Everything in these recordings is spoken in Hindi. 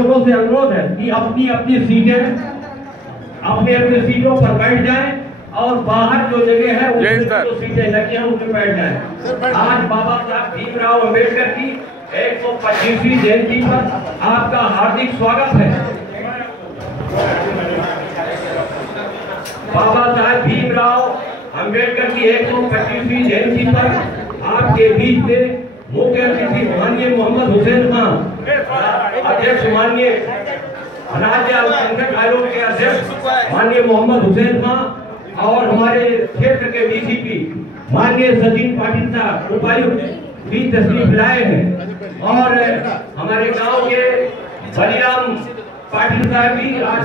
लोगों से अनुरोध है कि अपनी अपनी सीटों पर बैठ जाएं और बाहर जो जगह है उसमें जो सीटें लगी हैं उसमें बैठ जाएं। आज बाबा साहब भीमराव अम्बेडकर की 125वीं जयंती पर आपका हार्दिक स्वागत है। बाबा साहब भीमराव अम्बेडकर की 125वीं जयंती पर आपके बीच में मुख्य अतिथि माननीय मोहम्मद हुसैन खान, अध्यक्ष माननीय राज्य अल्पसंख्यक आयोग के अध्यक्ष माननीय मोहम्मद हुसैन खान और हमारे क्षेत्र के डीसीपी माननीय सचिन पाटिल साहब उपायुक्त भी तशरीफ लाए हैं और हमारे गांव के बलिराम पाटिल साहब भी आज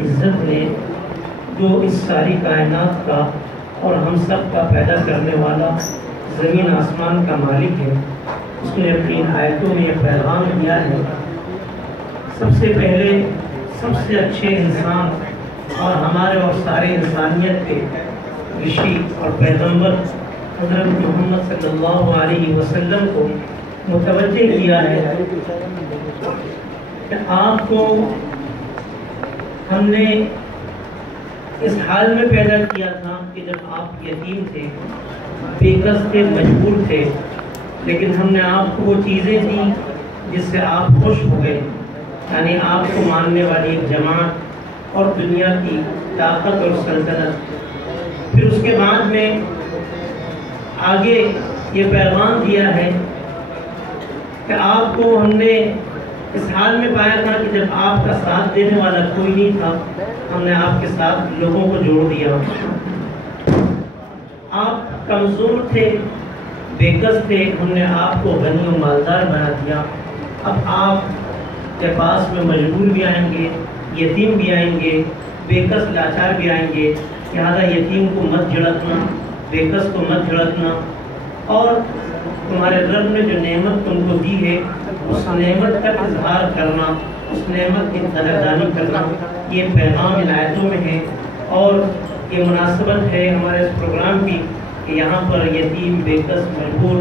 इज्जत ने जो इस सारी कायनात का और हम सब का पैदा करने वाला ज़मीन आसमान का मालिक है, उसने अपनी आयतों में पैगाम दिया है। सबसे पहले सबसे अच्छे इंसान और हमारे और सारे इंसानियत के ऋषि और पैगंबर हज़रत मोहम्मद सल्लल्लाहु अलैहि वसल्लम को मुतवज्जे किया है कि आपको हमने इस हाल में पैदा किया था कि जब आप यतीम थे, बेकस थे, मजबूर थे, लेकिन हमने आपको वो चीज़ें दी जिससे आप खुश हो गए, यानी आपको मानने वाली एक जमात और दुनिया की ताकत और सल्तनत। फिर उसके बाद में आगे ये पैगाम दिया है कि आपको हमने इस हाल में पाया था कि जब आपका साथ देने वाला कोई नहीं था, हमने आपके साथ लोगों को जोड़ दिया। आप कमज़ोर थे, बेकस थे, हमने आपको गनी और मालदार बना दिया। अब आप के पास में मजबूर भी आएंगे, यतीम भी आएंगे, बेकस लाचार भी आएंगे। लिहाजा यतीम को मत झड़कना, बेकस को मत झड़कना और तुम्हारे रब ने जो नेमत तुमको दी है उस नेमत का इजहार करना, उस नेमत की कदरदानी करना, ये पैगाम इन आयतों में है। और ये मुनासिबत है हमारे इस प्रोग्राम की कि यहाँ पर यतीम, बेकस, मजबूर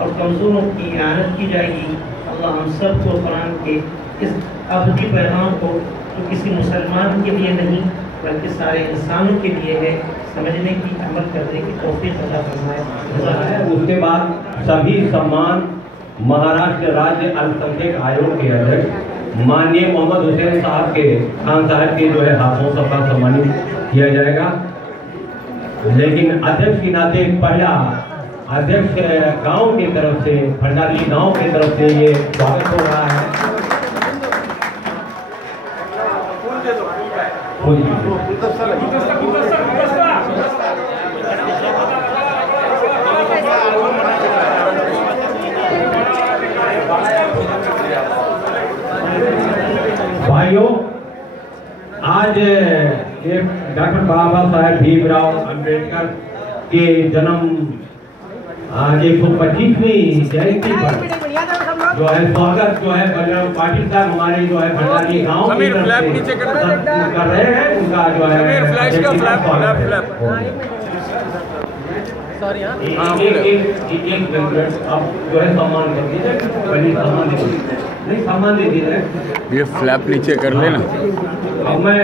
और कमज़ोरों की इआनत की जाएगी। अल्लाह हम सब को कुरान के इस अबदी पैगाम को जो किसी मुसलमान के लिए नहीं बल्कि सारे इंसानों के लिए है, समझने की, अमल करने की तौफीक अता फरमाए। उसके बाद सभी सम्मान महाराष्ट्र राज्य अल्पसंख्यक आयोग के अध्यक्ष माननीय मोहम्मद हुसैन साहब के खान साहब के जो है हाथों सबका सम्मानित किया जाएगा। लेकिन अध्यक्ष के नाते पहला अध्यक्ष गांव की तरफ से, भंडारी गांव की तरफ से ये स्वागत हो रहा है। भाइयों, आज ये डॉक्टर बाबा साहेब भीमराव अम्बेडकर के जन्म 125वीं जयंती पर जो है स्वागत जो है बलिराम पाटिल साहब हमारे जो है भंडारी गांव कर रहे हैं, उनका जो है सॉरी हाँ एक मिनट आप जो है सम्मान कर दीजिए, पहले सम्मान दे दीजिए, नहीं सम्मान दे दीजिए। ये फ्लैप नीचे कर लेना। अब मैं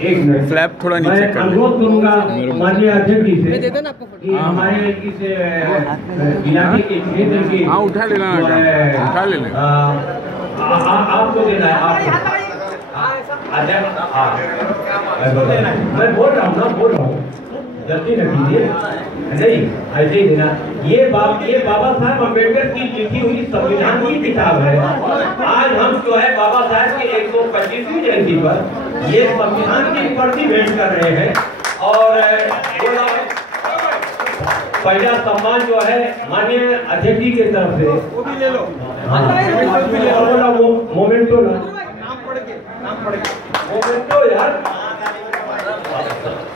एक मिनट फ्लैप थोड़ा नीचे कर ले। अनुरोध करूंगा माननीय अध्यक्ष जी से कि हमारे इस इलाके के क्षेत्र के हाँ उठा लेना, उठा लेना। आपको देना है, आपको मैं बोल रहा हूँ जल्दी न कीजिए, नहीं ऐसे ही देना। ये बाबा साहब अम्बेडकर की लिखी हुई संविधान की किताब है। आज हम जो है बाबा साहब की 125वीं जयंती पर ये संविधान की प्रति भेंट कर रहे हैं और पहला सम्मान जो है माननीय अध्यक्ष जी की तरफ से वो भी ले लो। मोमेंटो मोमेंटो यार,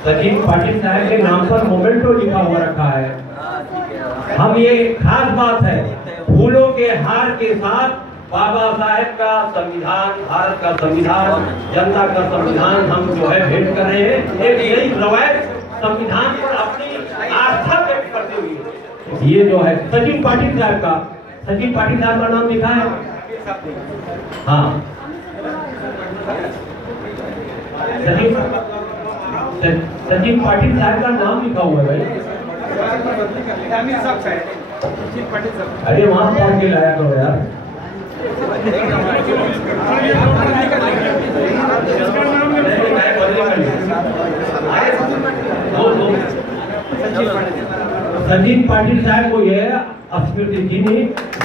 सचिन पाटिल साहब के नाम पर मोमेंटो लिखा हुआ रखा है। हम ये खास बात है, फूलों के हार के साथ बाबा साहेब का संविधान, भारत का संविधान, जनता का संविधान हम जो है भेंट कर रहे हैं। एक नई रवायत संविधान पर अपनी आस्था व्यक्त करते हुए ये जो है सचिन पाटिल साहब का नाम लिखा है। हाँ सचिन पाटिल साहब का नाम लिखा हुआ है भाई। अरे वहां पहुंच के लाया करो यार। सचिन पाटिल साहब को ये स्मृति चिन्ह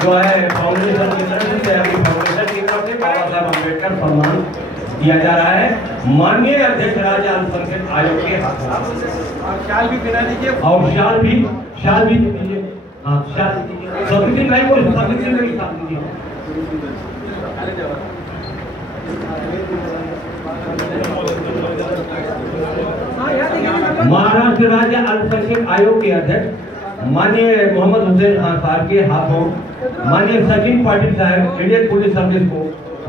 जो है फाउंडेशन की तरफ से फाउंडेशन की तरफ से बाबा साहब अम्बेडकर सम्मान दिया जा रहा है। माननीय अध्यक्ष राज्य अल्पसंख्यक आयोग के हाथ और शाल भी पहना दीजिए और शाल भी दीजिए। हाँ शाल सभी भाई को सभी भाई साथ दीजिए। महाराष्ट्र राज्य अल्पसंख्यक आयोग के अध्यक्ष माननीय मोहम्मद हुसैन खान साहब के हाथों माननीय सचिन पाटिल साहब इंडियन पुलिस सर्विस को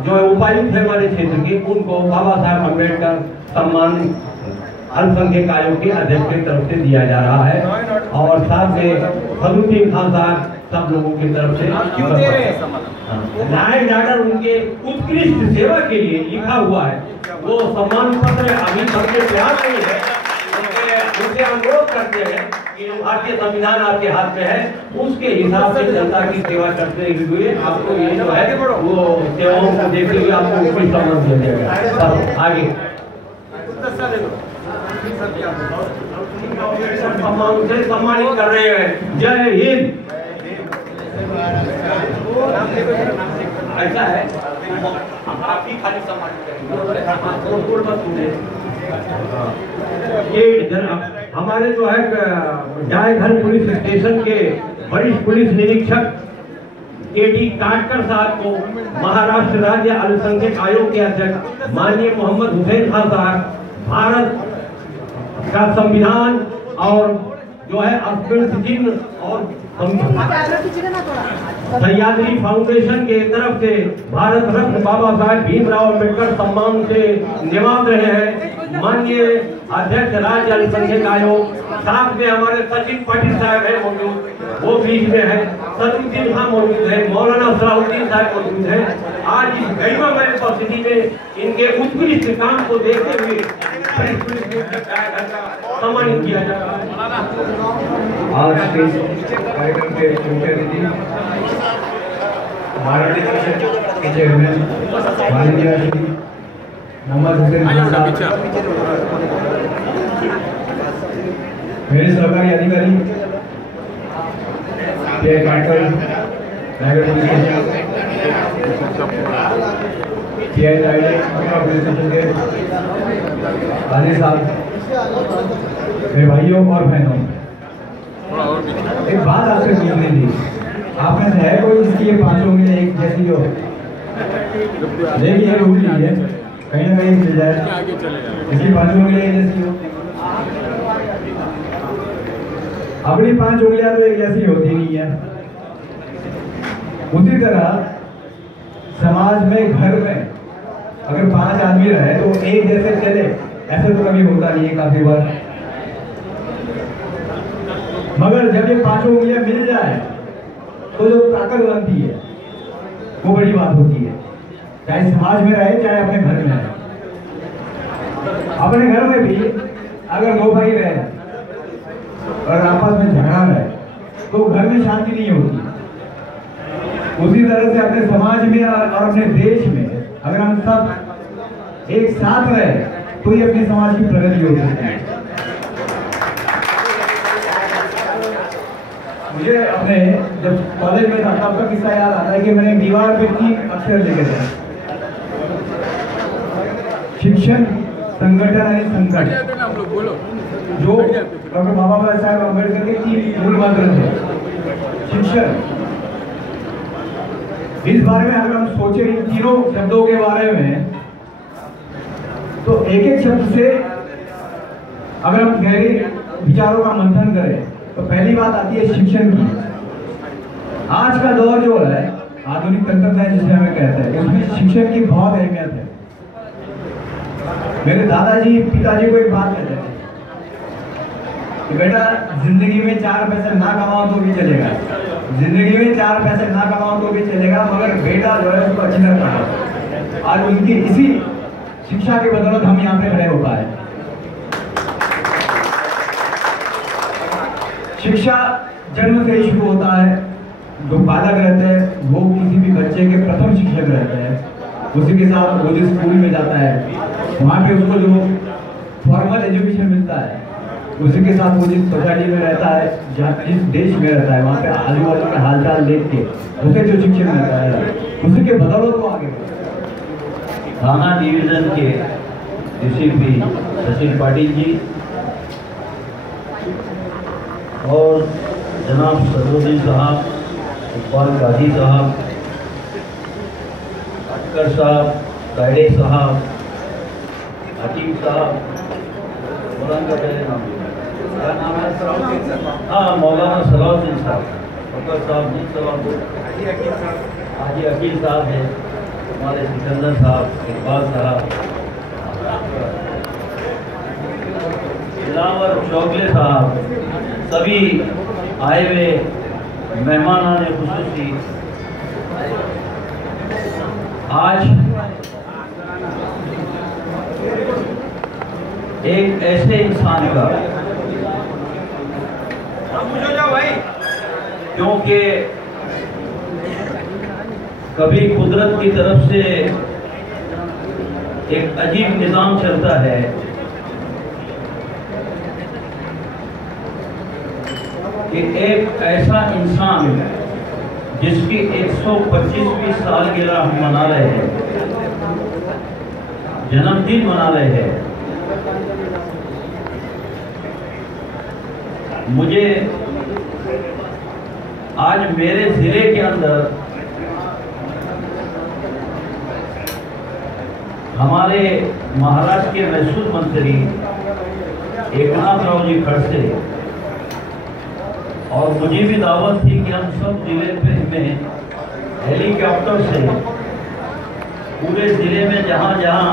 जो उपायुक्त है हमारे क्षेत्र के, उनको बाबा साहब अम्बेडकर सम्मान अल्पसंख्यक आयोग के अध्यक्ष की तरफ से दिया जा रहा है और साथ में फरुद्दीन खान साहब सब लोगों की तरफ से नायक डॉक्टर उनके उत्कृष्ट सेवा के लिए लिखा हुआ है वो सम्मान पत्र अभी सबके तैयार नहीं है। उनसे अनुरोध करते हैं कि भारतीय संविधान आपके हाथ में है, उसके हिसाब से जनता की सेवा करते हुए आपको ये जो है वो सेवाओं को देखते हुए आपको कोई सम्मान दिया जाएगा। आगे सम्मानित कर रहे हैं। जय हिंद। ऐसा है आप ही खाली सम्मानित करेंगे। हमारे जो है डायघर पुलिस स्टेशन के वरिष्ठ पुलिस निरीक्षक केडी काटकर साहब को महाराष्ट्र राज्य अल्पसंख्यक आयोग के अध्यक्ष माननीय मोहम्मद हुसैन खान साहब भारत का संविधान और जो है स्मृति चिन्ह और सह्याद्री फाउंडेशन के तरफ से भारत रत्न बाबा साहेब भीमराव अम्बेडकर सम्मान से निवाज रहे हैं। माननीय अध्यक्ष राज्य अल्पसंख्यक आयोग, साथ में हमारे सचिन पाटिल साहब है मौजूद, वो बीच में है, सदुद्दीन खान मौजूद है, मौलाना सलाहुद्दीन साहब मौजूद है। आज इस गरिमामय उपस्थिति में इनके उत्कृष्ट काम को देखते हुए सम्मानित किया जा रहा है। आज के कार्यक्रम के मुख्य अतिथि महाराष्ट्र के चेयरमैन माननीय श्री मोहम्मद हुसैन खान साहब, मेरे सहकारी अधिकारी के काटकर नगर पुलिस स्टेशन पुलिस स्टेशन के आने साहब, मेरे भाइयों और बहनों, एक बात आपसे पूछनी थी। आप में से है कोई इसकी ये पांचों में एक जैसी हो? देखिए रूल नहीं है, कहीं ना कहीं मिल जाए इसकी पांचों में एक जैसी हो। अपनी 5 उंगलियां तो एक जैसी होती नहीं है। उसी तरह समाज में, घर में अगर 5 आदमी रहे तो एक जैसे चले, ऐसे तो कभी होता नहीं है। काफी बार मगर जब ये पांचों उंगलियां मिल जाए तो जो ताकत बनती है वो बड़ी बात होती है, चाहे समाज में रहे चाहे अपने घर में रहे। अपने घर में भी अगर दो भाई रहे और आपस में झगड़ा रहे तो घर में शांति नहीं होती। उसी तरह से अपने समाज में और अपने देश में अगर हम सब एक साथ रहे तो ये अपने समाज की प्रगति हो सकती है। मुझे अपने जब कॉलेज में था तब का किस्सा याद आता है कि मैंने दीवार पे 3 अक्षर लिखे थे, शिक्षण, संगठन और संकट, जो डॉक्टर बाबा साहेब अम्बेडकर के 3 मूल मंत्र थे। शिक्षण, इस बारे में अगर हम सोचे इन तीनों शब्दों के बारे में तो एक एक शब्द से अगर हम गहरे विचारों का मंथन करें तो पहली बात आती है शिक्षण की। आज का दौर जो है आधुनिक तंत्रज्ञान जिसे हमें कहते हैं, उसमें शिक्षण की बहुत अहमियत है। मेरे दादाजी पिताजी को एक बात कहते थे कि बेटा जिंदगी में 4 पैसे ना कमाओ तो भी चलेगा, जिंदगी में 4 पैसे ना कमाओ तो भी चलेगा, मगर बेटा जो है उसको अच्छी तरह पढ़ाओ। आज उनकी इसी शिक्षा के बदौलत हम यहाँ पे खड़े हो पाए। शिक्षा जन्म से ही शुरू होता है। जो बालक रहते हैं वो किसी भी बच्चे के प्रथम शिक्षक रहते हैं। उसी के साथ वो जिस स्कूल में जाता है वहाँ पे उसको जो फॉर्मल एजुकेशन मिलता है, उसी के साथ वो जिस सोसाइटी में रहता है, जिस देश में रहता है, वहाँ पे आजू बाजू का हालचाल देख के उसे जो शिक्षण मिलता है उसी के बदौलत वो आगे थाना डिवीजन के डीसीपी सचिन पाटिल जी और जनाब सरोजी साहब, इकबाल गाजी साहब, अटकर साहब, कायडे साहब, हकीम साहब, मौलाना का पहले नाम क्या नाम है? हाँ, मौलाना सलाउद्दीन साहब, अटकर साहब, जी साहब, हाजी अकील साहब है, हमारे सिकंदर साहब, इकबाल साहब, इलावर चौगले साहब, सभी आए हुए मेहमानान खुसूसी, आज एक ऐसे इंसान का, क्योंकि कभी कुदरत की तरफ से एक अजीब निज़ाम चलता है कि एक ऐसा इंसान जिसकी 125वीं सालगिरह हम मना रहे हैं, जन्मदिन मना रहे हैं, मुझे आज मेरे जिले के अंदर हमारे महाराष्ट्र के महसूल मंत्री एकनाथ राव जी खड़से और मुझे भी दावत थी कि हम सब जिले में हेलीकॉप्टर से पूरे जिले में जहाँ जहाँ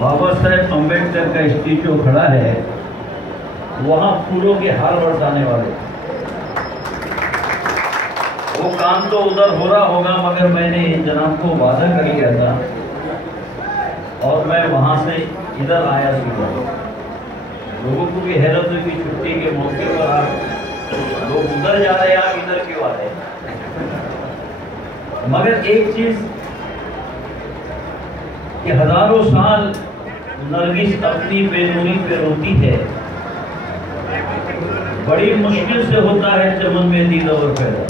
बाबा साहेब अम्बेडकर का स्टैचू खड़ा है वहाँ फूलों के हार बरसाने वाले। वो काम तो उधर हो रहा होगा, मगर मैंने जनाब को वादा कर लिया था और मैं वहाँ से इधर आया सीधा। लोगों को भी हैरत हुई कि छुट्टी के मौके पर आप लोग उधर जा रहे हैं, आप इधर क्यों आ रहे हैं? मगर एक चीज कि हजारों साल नरगिस अपनी बेनूरी पे रोती है, बड़ी मुश्किल से होता है चमन में दीद और पैदा।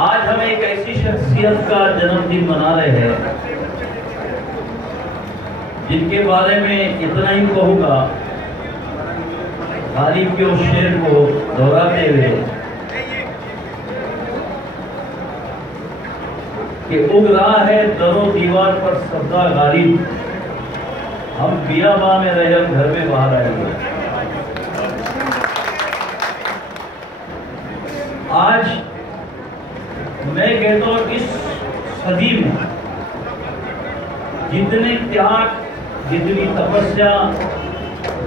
आज हम एक ऐसी शख्सियत का जन्मदिन मना रहे हैं जिनके बारे में इतना ही कहूँगा, गालिब के उस शेर को दोहराते हुए कि उग रहा है दरो दीवार पर सब्जा गालिब, हम बियाबा में रहे हम घर में बाहर आएंगे। आज मैं कहता हूँ इस सदी में जितने त्याग, जितनी तपस्या,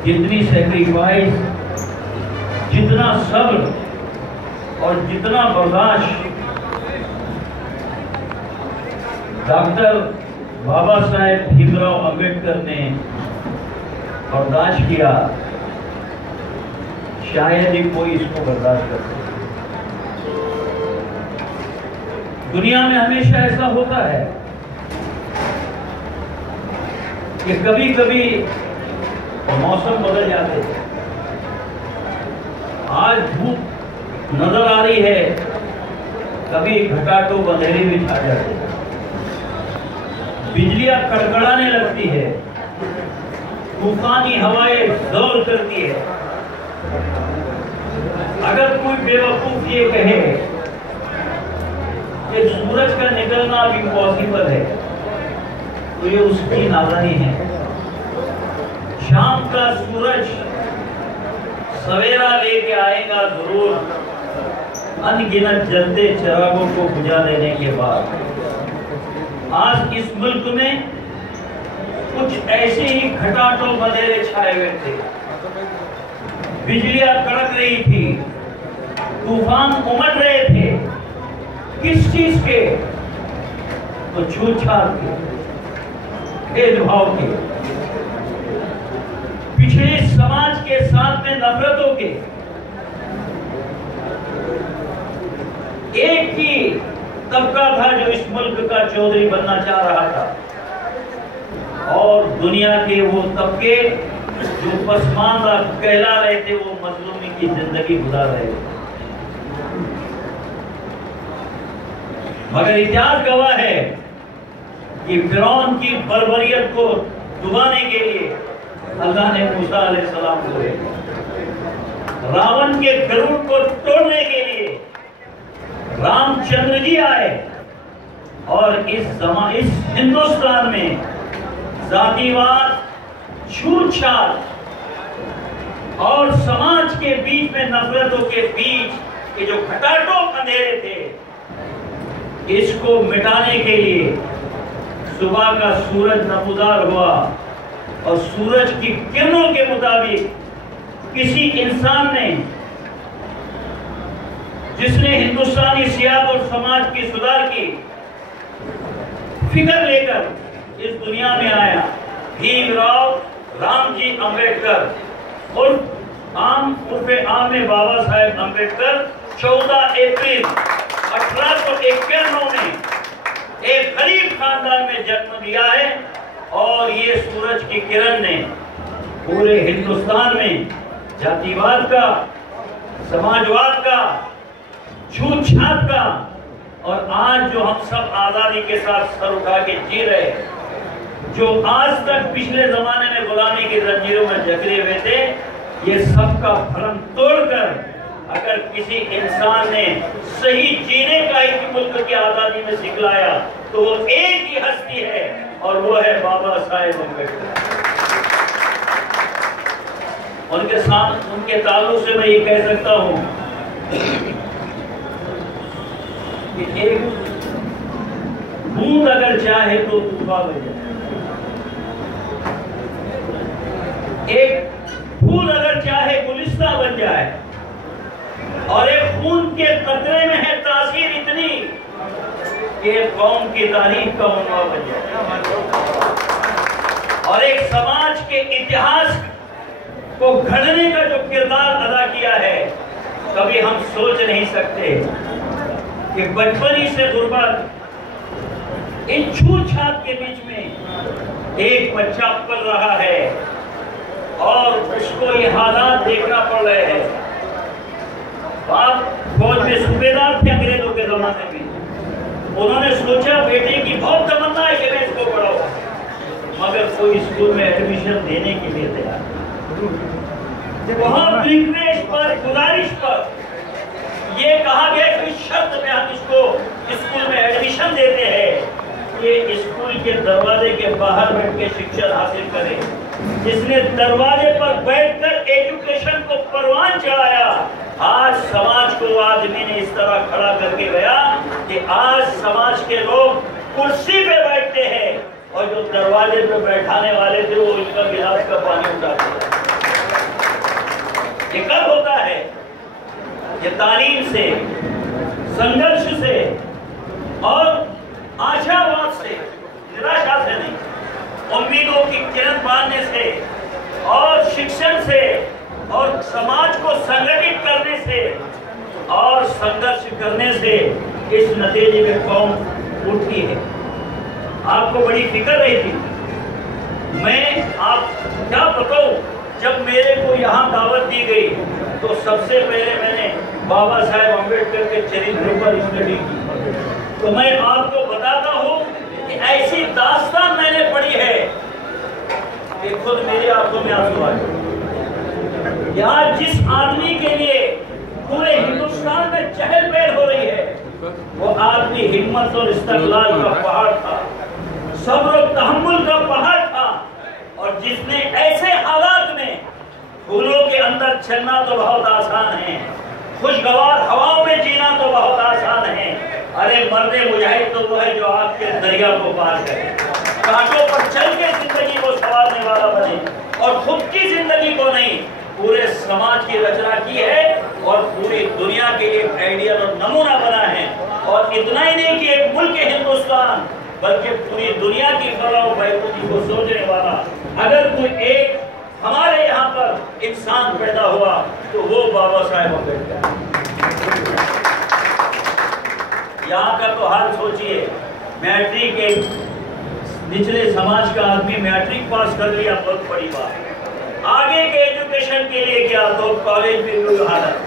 जितनी सेक्रीफाइस, जितना सब्र और जितना बर्दाश्त डॉक्टर बाबा साहेब भीमराव अंबेडकर ने बर्दाश्त किया, शायद ही कोई इसको बर्दाश्त कर सके। दुनिया में हमेशा ऐसा होता है कि कभी कभी मौसम बदल जाते हैं। आज धूप नजर आ रही है, कभी घटाटो अंधेरे भी छा जाते हैं, बिजलियां कड़कड़ाने लगती है, तूफानी हवाएं जोर करती है। अगर कोई बेवकूफ ये कहे कि सूरज का निकलना अब इम्पॉसिबल है, तो ये उसकी नादानी है। शाम का सूरज सवेरा लेके आएगा जरूर, अनगिनत जलते चिरागों को बुझा देने के बाद। आज इस मुल्क में कुछ ऐसे ही खटाटो बंधेरे छाए हुए थे, बिजलियां कड़क रही थी, तूफान उमड़ रहे थे। किस चीज के? तो छूतछात के, भेदभाव के, पिछड़े समाज के साथ में नफरतों के। एक ही तबका था जो इस मुल्क का चौधरी बनना चाह रहा था, और दुनिया के वो तबके जो पसमानदा कहला रहे थे, वो मजलूमी की जिंदगी गुजार रहे थे। मगर इतिहास गवाह है कि फिरौन की बर्बरियत को दबाने के लिए अल्लाह ने मूसा अलैहिस्सलाम को भेजा, रावण के गरुड़ को तोड़ने के लिए रामचंद्र जी आए। और इस हिंदुस्तान में जातिवाद, छूतछात और समाज के बीच में नफरतों के बीच के जो खटाटो अंधेरे थे, इसको मिटाने के लिए सुबह का सूरज नमूदार हुआ, और सूरज की किरणों के मुताबिक किसी इंसान ने, जिसने हिंदुस्तानी सियासत और समाज की सुधार की फिक्र लेकर इस दुनिया में आया, भीमराव रामजी अंबेडकर उर्फ आम में बाबा साहेब अंबेडकर 14 अप्रैल 1891 में एक गरीब खानदान में जन्म लिया है। और ये सूरज की किरण ने पूरे हिंदुस्तान में जातिवाद का, समाजवाद का, छूतछात का, और आज जो हम सब आजादी के साथ सर उठा के जी रहे, जो आज तक पिछले जमाने में गुलामी की जंजीरों में जकड़े हुए थे, ये सब का भ्रम तोड़कर अगर किसी इंसान ने सही जीने का ही मुल्क की आजादी में सिखलाया, तो वो एक ही हस्ती है, और वो है बाबा साहेब अम्बेडकर। उनके साथ, उनके ताल्लुक से मैं ये कह सकता हूं कि एक बूंद अगर चाहे तो तूफान बन जाए, एक फूल अगर चाहे गुलिस्ता बन जाए, और एक खून के कतरे में है तासीर इतनी कि कौम की तारीफ का उन्वा बन जाए, और एक समाज के इतिहास को घड़ने का जो किरदार अदा किया है, कभी हम सोच नहीं सकते कि बचपन ही से गुर्बत, इन छूतछात के बीच में एक बच्चा पल रहा है, और उसको ये हालात देखना पड़ रहे हैं। बाप फौज में सूबेदार थे अंग्रेजों के जमाने में, उन्होंने सोचा बेटे की बहुत तमन्ना है कि मैं इसको पढ़ाऊं, मगर कोई स्कूल में एडमिशन देने के लिए तैयार, बहुत रिक्वेस्ट पर, गुजारिश पर ये कहा गया कि शर्त में हम इसको स्कूल में एडमिशन देते हैं, ये स्कूल के दरवाजे के बाहर बैठ के शिक्षा हासिल करे। जिसने दरवाजे पर बैठकर एजुकेशन को परवान चढ़ाया, आज समाज को आदमी ने इस तरह खड़ा करके गया कि आज समाज के लोग कुर्सी पे बैठते हैं, और जो दरवाजे पे बैठाने वाले थे वो इनका गिलास का पानी उठाते हैं। ये कब होता है? ये तालीम से, संघर्ष से और आशावाद से, निराशा से नहीं, उम्मीदों की किरण बांधने से और शिक्षण से और समाज को संगठित करने से और संघर्ष करने से इस नतीजे में कौम उठती है। आपको बड़ी फिक्र रही थी। मैं आप क्या बताऊं, जब मेरे को यहाँ दावत दी गई तो सबसे पहले मैंने बाबा साहेब अम्बेडकर के चरित्र पर स्टडी की। तो मैं आपको बताता हूँ कि ऐसी दास्तान मैंने पढ़ी है कि खुद मेरी आंखों में आंसू आए। यहाँ जिस आदमी के लिए पूरे हिंदुस्तान में चहल पहल हो रही है, वो आदमी हिम्मत और इस्तिकलाल का पहाड़ था, सब्र और तहम्मुल का पहाड़ था, और जिसने ऐसे हालात में फूलों के अंदर चलना तो बहुत आसान है, खुशगवार हवाओं में जीना तो बहुत आसान है। अरे मर्दे मुजाहिद तो वो है जो आपके दरिया को पार करे, कांटों पर चल के जिंदगी को संवारने वाला बने और खुद की जिंदगी को नहीं, पूरे समाज की रचना की है और पूरी दुनिया के एक आइडियल और नमूना बना है। और इतना ही नहीं कि एक मुल्क हिंदुस्तान, बल्कि पूरी दुनिया की फलाह बहबूदी को सोचने वाला अगर कोई एक हमारे यहाँ पर इंसान पैदा हुआ तो वो बाबा साहेब अम्बेडकर। यहाँ का तो हाल सोचिए, मैट्रिक के निचले समाज का आदमी मैट्रिक पास कर लिया, बहुत बड़ी बात है। आगे के एजुकेशन के लिए क्या तो कॉलेज में भी हालत,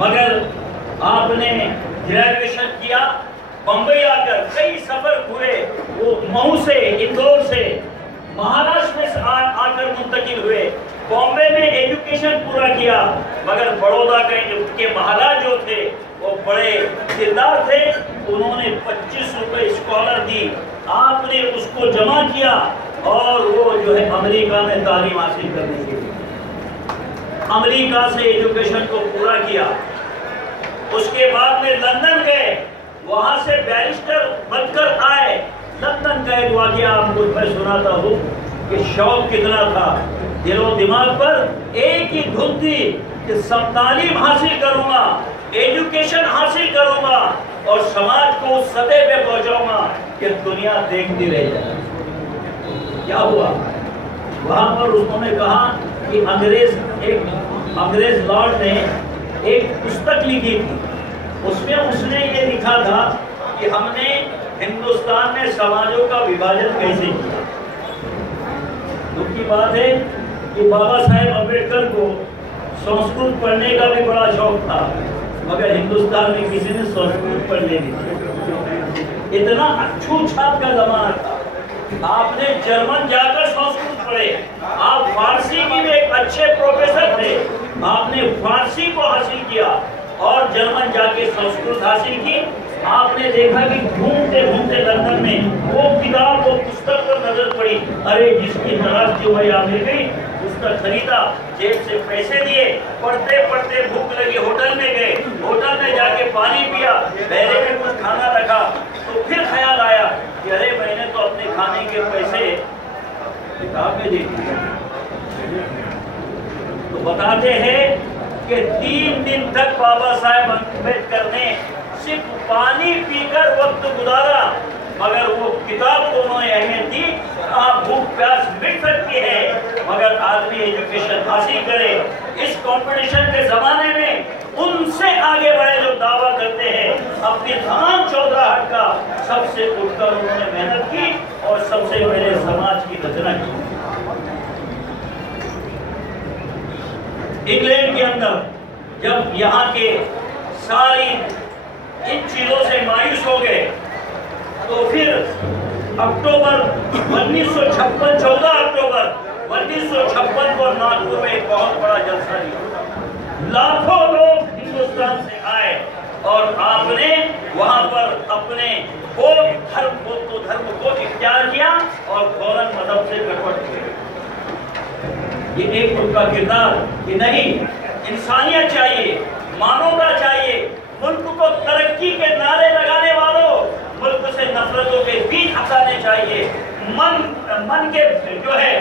मगर आपने ग्रेजुएशन किया, बम्बई आकर कई सफर हुए, वो मऊ से, इंदौर से, महाराष्ट्र में आकर मुंतकिल हुए, बॉम्बे में एजुकेशन पूरा किया, मगर बड़ौदा के महाराज जो थे वो बड़े दिलदार थे, उन्होंने 25 रुपए स्कॉलर दी, आपने उसको जमा किया और वो जो है अमेरिका में तालीम हासिल करने के लिए अमेरिका से एजुकेशन को पूरा किया। उसके बाद में लंदन गए, वहां से बैरिस्टर बनकर आए। लंदन का एक वाकया आपको मैं सुनाता हूँ कि शौक कितना था, दिलो दिमाग पर एक ही धुन थी कि सब तालीम हासिल करूंगा, एजुकेशन हासिल करूंगा और समाज को उस सतह पे पहुंचाऊंगा कि दुनिया देखती रह जाए। क्या हुआ वहां पर, उन्होंने कहा कि अंग्रेज लॉर्ड ने एक पुस्तक लिखी थी, उसमें उसने ये लिखा था कि हमने हिंदुस्तान में समाजों का विभाजन कैसे किया। दुख की बात है कि बाबा साहेब अम्बेडकर को संस्कृत पढ़ने का भी बड़ा शौक था, मगर हिंदुस्तान में किसी ने संस्कृत पढ़ने नहीं दिया। इतना अछूत-छात का जमाना था, आपने जर्मन जाकर संस्कृत पढ़े, आप फारसी की भी एक अच्छे प्रोफेसर थे, आपने फारसी को हासिल किया और जर्मन जाके संस्कृत हासिल की। आपने देखा कि घूमते घूमते लंदन में वो किताब, वो पुस्तक पर नजर पड़ी, अरे जिसकी तलाश जो है मिल गई, पुस्तक खरीदा, जेब से पैसे दिए, पढ़ते पढ़ते भूख लगी, होटल में गए, होटल में जाके पानी पिया, बहरे में कुछ खाना रखा, तो फिर ख्याल आया कि अरे मैंने तो अपने खाने के पैसे किताब में दे दिए। तो बताते हैं कि 3 दिन तक बाबा साहेब अम्बेडकर ने सिर्फ पानी पीकर वक्त गुजारा, मगर वो किताब को उन्होंने अहमियत दी। आप भूख प्यास मिट सकती है, मगर आदमी एजुकेशन हासिल करे। इस कंपटीशन के जमाने में उनसे आगे बढ़े जो दावा करते हैं, अपनी तमाम चौधराहट का सबसे उठकर उन्होंने मेहनत की और सबसे पहले समाज की रचना की। इंग्लैंड के अंदर जब यहाँ के सारी इन चीजों से मायूस हो गए, तो फिर अक्टूबर 1956, 14 अक्टूबर 1956 को नागपुर में एक बहुत बड़ा जलसा हुआ। लाखों लोग हिंदुस्तान से आए और आपने वहां पर अपने धर्म को इख्तियार किया और फौरन मजहब से कन्वर्ट किया। ये एक उनका किरदार कि नहीं, इंसानियत चाहिए, मानवता चाहिए, मुल्क को तरक्की के नारे लगाने वालों, मुल्क से नफरतों के बीच हटाने चाहिए, मन के जो है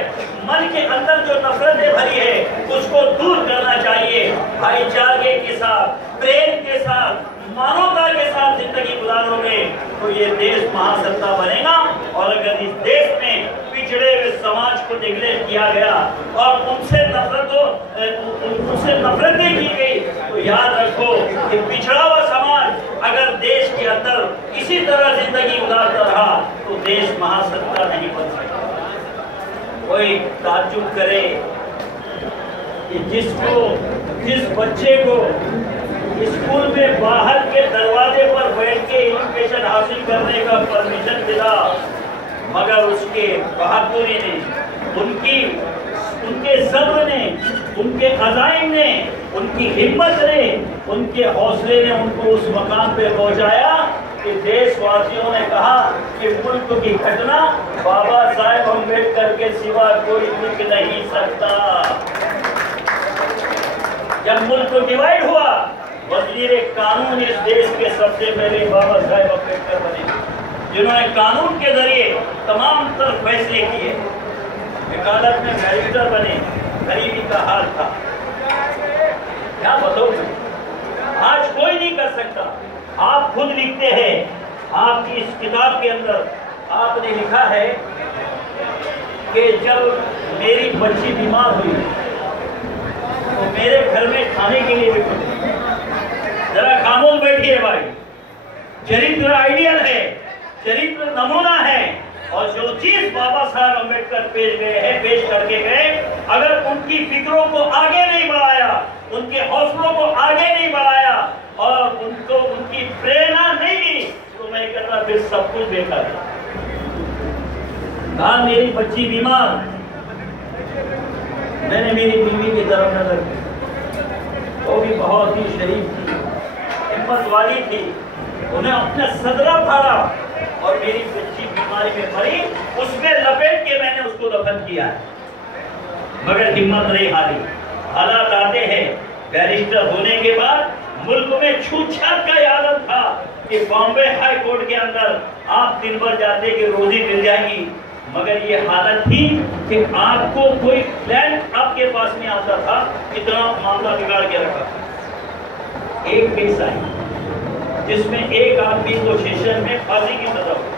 मन के अंदर जो नफरतें भरी है उसको दूर करना चाहिए। भाईचारे के साथ, प्रेम के साथ, मानवता के साथ जिंदगी गुजारोगे तो ये देश महासत्ता बनेगा। और अगर इस देश में पिछड़े हुए समाज को निगलेक्ट किया गया और उनसे नफरतें की गई तो याद रखो कि पिछड़ा हुआ समाज अगर देश के अंदर इसी तरह जिंदगी गुजारता रहा तो देश महासत्ता नहीं बन सकता। कोई ताज्जुब करे कि जिस बच्चे को स्कूल में बाहर के दरवाजे पर बैठ के एजुकेशन हासिल करने का परमिशन मिला, मगर उसके बहादुरी ने, उनके सब्र ने, उनके अज़ाइम ने, उनकी हिम्मत ने, उनके हौसले ने उनको उस मकाम पे पहुंचाया कि देशवासियों ने कहा कि मुल्क की घटना बाबा साहेब अम्बेडकर के सिवा कोई लिख नहीं सकता। जब मुल्क डिवाइड हुआ, वज़ीर कानून इस देश के सबसे पहले बाबा साहेब अम्बेडकर बने, जिन्होंने कानून के जरिए तमाम तरह फैसले किए। वकालत में बैरिस्टर बने, गरीबी का हाल था, क्या बताओ, आज कोई नहीं कर सकता। आप खुद लिखते हैं, आपकी इस किताब के अंदर आपने लिखा है कि जब मेरी बच्ची बीमार हुई तो मेरे घर में खाने के लिए भी कुछ, जरा खामोश बैठिए भाई। चरित्र आइडियल है, चरित्र नमूना है, और जो चीज बाबा साहब अम्बेडकर पेश करके गए, अगर उनकी फिक्रों को आगे नहीं बढ़ाया, उनके हौसलों को आगे नहीं बढ़ाया और उनको उनकी प्रेरणा नहीं दी तो मैं कहता फिर सब कुछ बेकार है। कहा मेरी बच्ची बीमार, मैंने मेरी बीवी की तरफ नजर की, वो भी बहुत ही शरीफ थी, हिम्मत वाली थी, उन्हें अपना सदरा फाड़ा और मेरी बच्ची बीमारी में मरी, उसमें लपेट के मैंने उसको दफन किया है, मगर हिम्मत नहीं हारी। हालात आते हैं, बैरिस्टर होने के बाद मुल्क में छूत-छात का आदत था कि बॉम्बे हाई कोर्ट के अंदर आप दिन भर जाते कि रोजी मिल जाएगी, मगर ये हालत थी कि आपको कोई क्लाइंट आपके पास नहीं आता था, इतना मामला बिगाड़ के रखा। एक केस आई जिसमें एक आदमी को सेशन में फांसी की सजा हुई।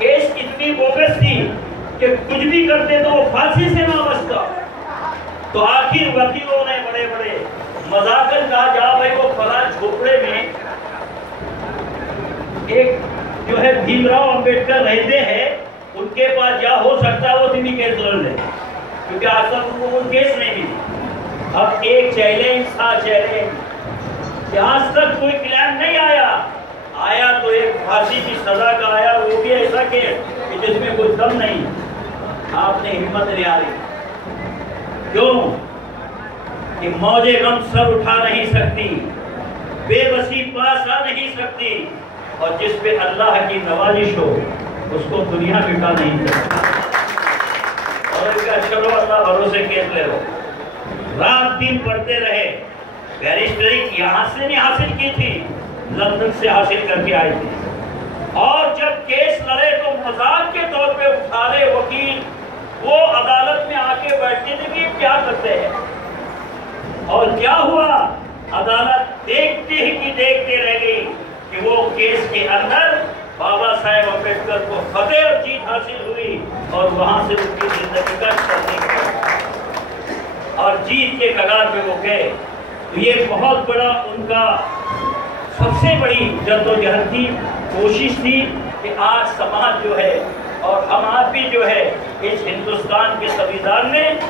केस इतनी बोगस थी कि कुछ भी करते तो वो फांसी से ना बचता। तो आखिर वकीलों ने बड़े बड़े मजाकन कहा, जा भाई वो फला झोपड़े में एक जो है भीमराव अंबेडकर रहते हैं, उनके पास जा, हो सकता है वो तुम्हें केस लड़ ले, क्योंकि आज तक उनको कोई केस नहीं मिली। अब एक चैलेंज था, चैलेंज आज तक कोई क्लेम नहीं आया तो एक फांसी की सजा का आया, वो भी ऐसा केस कि जिसमें कोई दम नहीं। आपने हिम्मत नहीं आ रही, क्यों कि मौजे गम सर उठा नहीं सकती, बेबसी पास आ नहीं सकती, और जिस पे अल्लाह की नवाजिश हो उसको दुनिया मिटा नहीं सकती। और इसका चलो अल्लाह भरोसे केस ले लो। रात दिन पढ़ते रहे, बैरिस्टरी यहाँ से नहीं हासिल की थी, लंदन से हासिल करके आई थी, और जब केस लड़े तो मजाक के तौर पे उठारे वकील वो अदालत में आके बैठते थे कि क्या करते हैं। और क्या हुआ, अदालत देखते ही कि देखते रह गई कि वो केस के अंदर बाबा साहेब अम्बेडकर को फतेह और जीत हासिल हुई, और वहां से उनकी जिंदगी का और जीत के कगार पे वो गए। तो ये बहुत बड़ा उनका सबसे बड़ी जद्दोजहद थी, कोशिश थी कि आज समाज जो है और हम आप भी जो है इस हिंदुस्तान के संविधान में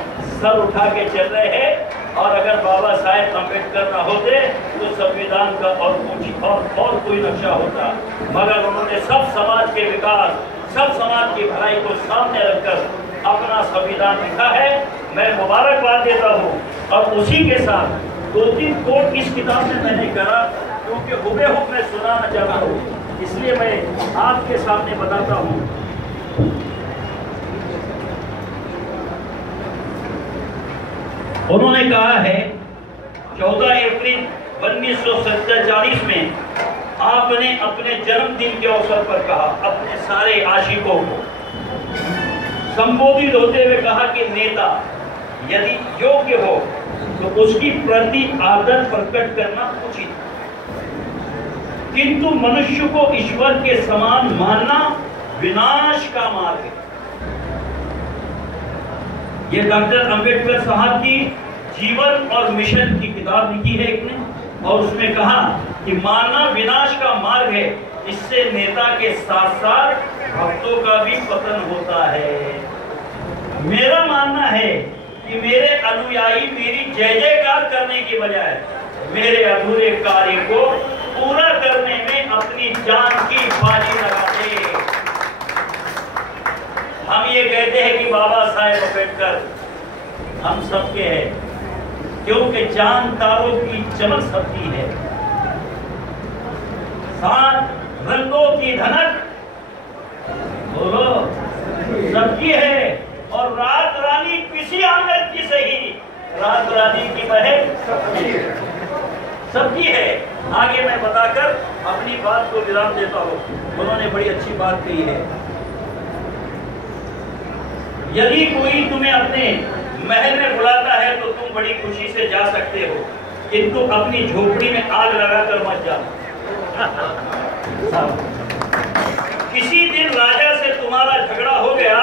सर उठा के चल रहे हैं। और अगर बाबा साहेब अम्बेडकर न होते तो संविधान का और कुछ और कोई नक्शा होता, मगर उन्होंने सब समाज के विकास, सब समाज की भलाई को सामने रखकर अपना संविधान लिखा है। मैं मुबारकबाद देता हूँ, और उसी के साथ 2-3 कोट इस किताब में मैंने करा, क्योंकि हुबेहूब मैं सुनाना चाहता हूँ, इसलिए मैं आपके सामने बताता हूँ। उन्होंने कहा है 14 अप्रैल 1947 में आपने अपने जन्मदिन के अवसर पर कहा अपने सारे आशिकों को, संबोधित होते हुए कहा कि नेता यदि योग्य हो तो उसकी प्रति आदर प्रकट करना उचित, किंतु मनुष्य को ईश्वर के समान मानना विनाश का मार्ग है। ये डॉक्टर अंबेडकर साहब की जीवन और मिशन की किताब लिखी है एक ने, और उसमें कहा कि मानना विनाश का मार्ग है, इससे नेता के साथ साथ भक्तों का भी पतन होता है। मेरा मानना है कि मेरे अनुयायी मेरी जय जयकार करने की बजाय मेरे अधूरे कार्य को पूरा करने में अपनी जान की बाजी लगाते। हम ये कहते हैं कि बाबा साहेब अम्बेडकर हम सबके हैं, क्योंकि चांद तारों की चमक सबकी है, सात रंगों की धनक बोलो सबकी है, और रात रानी किसी आंगन की सही, रात रानी की महक सबकी है। आगे मैं बताकर अपनी बात को विराम देता हूँ। उन्होंने बड़ी अच्छी बात कही है, यदि कोई तुम्हें अपने महल में बुलाता है तो तुम बड़ी खुशी से जा सकते हो, किंतु अपनी झोपड़ी में आग लगाकर मत जाओ। किसी दिन राजा से तुम्हारा झगड़ा हो गया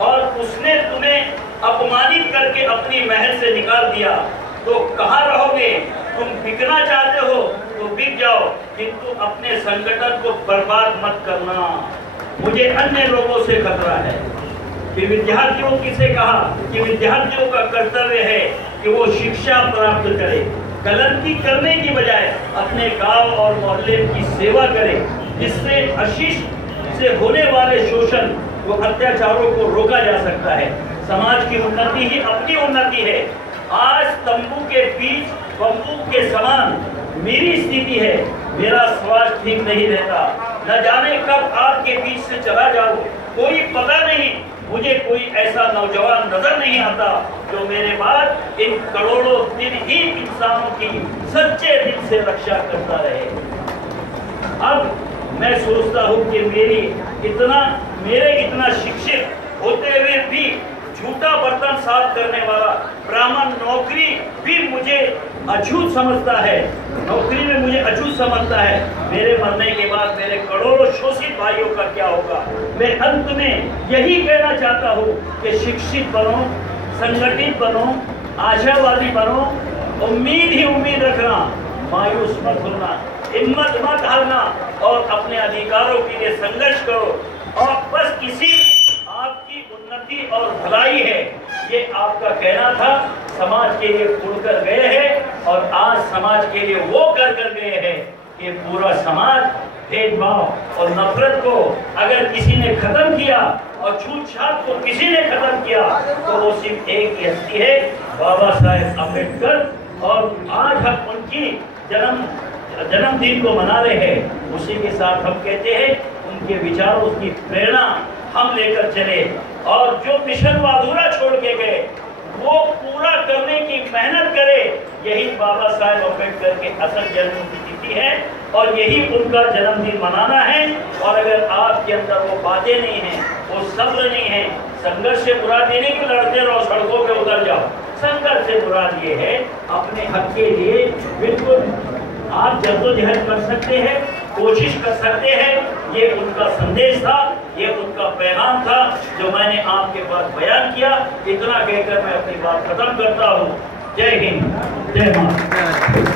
और उसने तुम्हें अपमानित करके अपनी महल से निकाल दिया, तो कहाँ रहोगे? तुम बिकना चाहते हो तो बिक जाओ, किंतु अपने संगठन को बर्बाद मत करना। मुझे अन्य लोगों से खतरा है कि विद्यार्थियों किसे कहा कि विद्यार्थियों का कर्तव्य है कि वो शिक्षा प्राप्त करे, गलती करने की बजाय अपने गांव और मोहल्ले की सेवा करे, जिससे अशिष्ट से होने वाले शोषण व अत्याचारों को रोका जा सकता है। समाज की उन्नति ही अपनी उन्नति है। आज तंबू के बीच बम्बू के समान मेरी स्थिति है, मेरा स्वास्थ्य ठीक नहीं रहता, न जाने कब आपके बीच से चला जाऊं, कोई पता नहीं। मुझे कोई ऐसा नौजवान नजर नहीं आता जो मेरे बाद इन करोड़ों दिनहीन इंसानों की सच्चे दिल से रक्षा करता रहे। अब मैं सोचता हूँ कि मेरे इतना शिक्षित होते हुए भी झूठा बर्तन साफ करने वाला ब्राह्मण नौकरी भी मुझे अछूत समझता है, नौकरी में मुझे अछूत समझता है। मेरे मरने के बाद मेरे करोड़ों शोषित भाइयों का क्या होगा? मैं अंत में यही कहना चाहता हूँ कि शिक्षित बनो, संगठित बनो, आशावादी बनो, उम्मीद ही उम्मीद रखना, मायूस मत होना, हिम्मत मत हारना और अपने अधिकारों के लिए संघर्ष करो। और बस किसी आपकी उन्नति और भलाई है, ये आपका कहना था। समाज के लिए उड़कर गए हैं और आज समाज के लिए वो कर गए हैं कि पूरा समाज भेदभाव और नफरत को अगर किसी ने खत्म किया और छूत छात को किसी ने खत्म किया तो वो सिर्फ एक ही हस्ती है, बाबा साहेब अम्बेडकर। और आज हम उनकी जन्मदिन को मना रहे हैं। उसी के साथ हम कहते हैं उनके विचारों की प्रेरणा हम लेकर चले और जो मिशन वो अधूरा छोड़ के गए वो पूरा करने की मेहनत करे। यही बाबा साहेब अम्बेडकर के असल जन्म की तिथि है और यही उनका जन्मदिन मनाना है। और अगर आपके अंदर वो बातें नहीं हैं, वो सब्र नहीं है, संघर्ष से मुराद ये नहीं कि लड़ते रहो सड़कों पे उतर जाओ, संघर्ष से मुराद ये है अपने हक के लिए बिल्कुल आप जद्दोजहद कर सकते हैं, कोशिश कर सकते हैं। ये उनका संदेश था, ये उनका पैगाम था जो मैंने आपके पास बयान किया। इतना कहकर मैं अपनी बात खत्म करता हूँ। जय हिंद, जय मां।